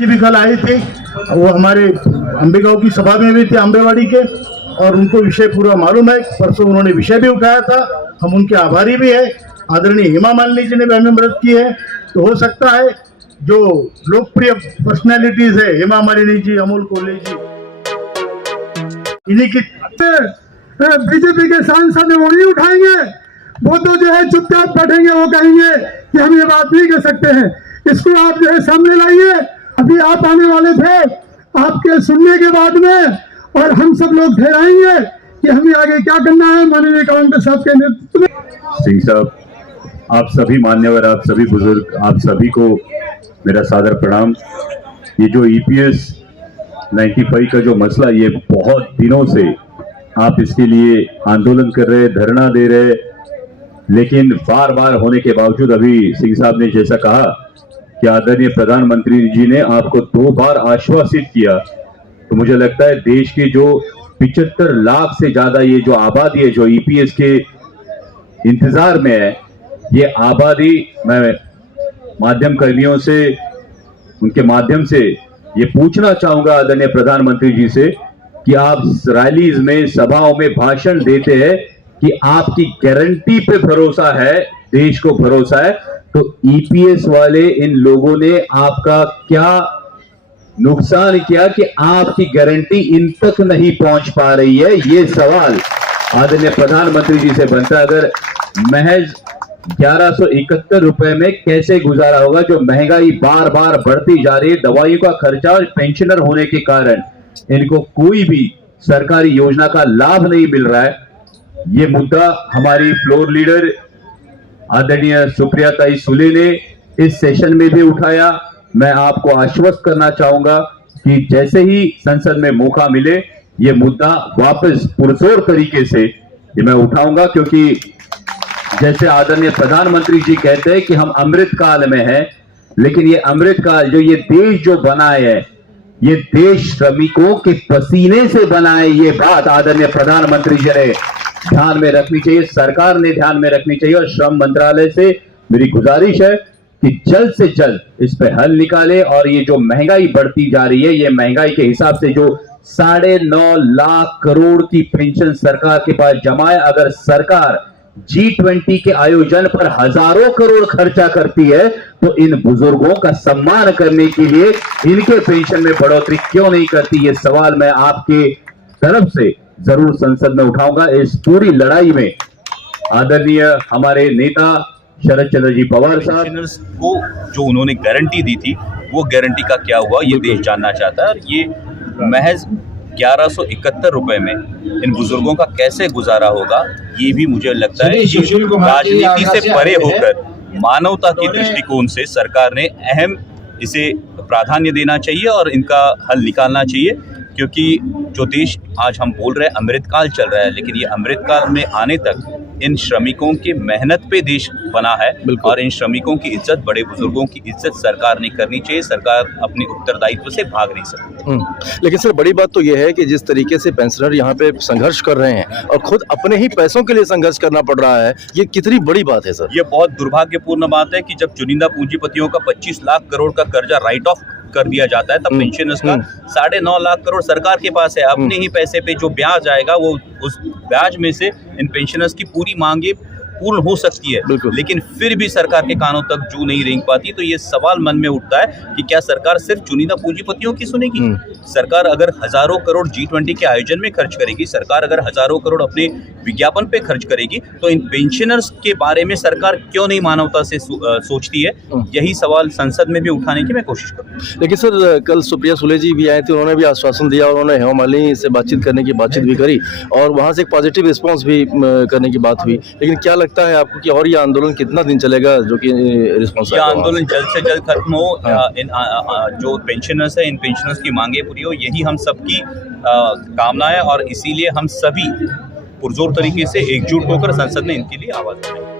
जी भी कल आई थी, वो हमारे अंबेगांव की सभा में भी थे आंबेवाड़ी के, और उनको विषय पूरा मालूम है। परसों उन्होंने विषय भी उठाया था, हम उनके आभारी भी है। आदरणीय हेमा मालिनी जी ने भी हमें मदद की है। तो हो सकता है जो लोकप्रिय पर्सनैलिटीज है, हेमा मालिनी जी, अमोल कोहली जी, इन्हीं की बीजेपी के सांसद वो नहीं उठाएंगे, वो तो जो है चुपचाप बैठेंगे, वो कहेंगे कि हम ये बात नहीं कर सकते हैं। इसको आप जो है सामने लाइए। अभी आप आने वाले थे, आपके सुनने के बाद में और हम सब लोग ठहराएंगे कि हमें आगे क्या करना है माननीय कलेक्टर साहब के नेतृत्व में। सिंह साहब, आप सभी मान्यवर, आप सभी बुजुर्ग, आप सभी को मेरा सादर प्रणाम। ये जो EPS 95 का जो मसला, ये बहुत दिनों से आप इसके लिए आंदोलन कर रहे, धरना दे रहे, लेकिन बार बार होने के बावजूद अभी सिंह साहब ने जैसा कहा कि आदरणीय प्रधानमंत्री जी ने आपको 2 बार आश्वासित किया, तो मुझे लगता है देश की जो 75 लाख से ज्यादा ये जो आबादी है जो EPS के इंतजार में है, ये आबादी, मैं माध्यम कर्मियों से, उनके माध्यम से ये पूछना चाहूंगा आदरणीय प्रधानमंत्री जी से कि आप रैलीज में, सभाओं में भाषण देते हैं कि आपकी गारंटी पे भरोसा है, देश को भरोसा है, तो EPS वाले इन लोगों ने आपका क्या नुकसान किया कि आपकी गारंटी इन तक नहीं पहुंच पा रही है? ये सवाल आदरणीय प्रधानमंत्री जी से बनता है। अगर महज 1171 रुपए में कैसे गुजारा होगा, जो महंगाई बार बार बढ़ती जा रही है, दवाइयों का खर्चा और पेंशनर होने के कारण इनको कोई भी सरकारी योजना का लाभ नहीं मिल रहा है। ये मुद्दा हमारी फ्लोर लीडर आदरणीय सुप्रिया ताई सुले ने इस सेशन में भी उठाया। मैं आपको आश्वस्त करना चाहूंगा कि जैसे ही संसद में मौका मिले, ये मुद्दा वापस पुरजोर तरीके से ये मैं उठाऊंगा, क्योंकि जैसे आदरणीय प्रधानमंत्री जी कहते हैं कि हम अमृत काल में हैं, लेकिन ये अमृत काल, जो ये देश जो बना है, ये देश श्रमिकों के पसीने से बना है। ये बात आदरणीय प्रधानमंत्री जी ने ध्यान में रखनी चाहिए, सरकार ने ध्यान में रखनी चाहिए। और श्रम मंत्रालय से मेरी गुजारिश है कि जल्द से जल्द इस पे हल निकाले। और ये जो महंगाई बढ़ती जा रही है, ये महंगाई के हिसाब से जो 9.5 लाख करोड़ की पेंशन सरकार के पास जमा है, अगर सरकार G20 के आयोजन पर हजारों करोड़ खर्चा करती है, तो इन बुजुर्गों का सम्मान करने के लिए इनके पेंशन में बढ़ोतरी क्यों नहीं करती? ये सवाल मैं आपके तरफ से जरूर संसद में उठाऊंगा। इस पूरी लड़ाई में आदरणीय हमारे नेता शरद चंद्र जी पवार साहब को जो उन्होंने गारंटी दी थी, वो गारंटी का क्या हुआ, ये देश जानना चाहता है। और ये महज 1171 रुपए में इन बुजुर्गों का कैसे गुजारा होगा, ये भी मुझे लगता है कि राजनीति से परे होकर मानवता की दृष्टिकोण से सरकार ने अहम इसे प्राधान्य देना चाहिए और इनका हल निकालना चाहिए। क्योंकि जो देश आज हम बोल रहे हैं अमृतकाल चल रहा है, लेकिन ये अमृतकाल में आने तक इन श्रमिकों की मेहनत पे देश बना है, और इन श्रमिकों की इज्जत, बड़े बुजुर्गों की इज्जत सरकार ने करनी चाहिए। सरकार अपने उत्तरदायित्व से भाग नहीं सकती। लेकिन सर, बड़ी बात तो ये है कि जिस तरीके से पेंशनर यहाँ पे संघर्ष कर रहे हैं और खुद अपने ही पैसों के लिए संघर्ष करना पड़ रहा है, ये कितनी बड़ी बात है सर? ये बहुत दुर्भाग्यपूर्ण बात है कि जब चुनिंदा पूंजीपतियों का 25 लाख करोड़ का कर्जा राइट ऑफ कर दिया जाता है, तब पेंशनर्स का 9.5 लाख करोड़ सरकार के पास है। अपने ही पैसे पे जो ब्याज आएगा, वो उस ब्याज में से इन पेंशनर्स की पूरी मांगे पूर्ण हो सकती है, लेकिन फिर भी सरकार के कानों तक जू नहीं रेंग पाती। तो ये सवाल मन में उठता है कि क्या सरकार सिर्फ चुनिंदा पूंजीपतियों की सुनेगी? सरकार अगर हजारों करोड़ G20 के आयोजन में खर्च करेगी, सरकार अगर हजारों करोड़ अपने विज्ञापन पे खर्च करेगी, तो इन पेंशनर्स के बारे में सरकार क्यों नहीं मानवता से सोचती है? यही सवाल संसद में भी उठाने की मैं कोशिश करूँ। लेकिन सर, कल सुप्रिया सुले जी भी आए थे, उन्होंने भी आश्वासन दिया, उन्होंने हेमा मालिनी से बातचीत करने की बातचीत भी करी, और वहाँ से एक पॉजिटिव रिस्पॉन्स भी करने की बात हुई। लेकिन क्या लगता है आपको कि और ये आंदोलन कितना दिन चलेगा, जो कि रिस्पॉन्स? ये आंदोलन जल्द से जल्द खत्म हो, इन जो पेंशनर्स है, इन पेंशनर्स की मांगे पूरी हो, यही हम सबकी कामना है। और इसीलिए हम सभी पुरजोर तरीके से एकजुट होकर संसद में इनके लिए आवाज उठाएंगे।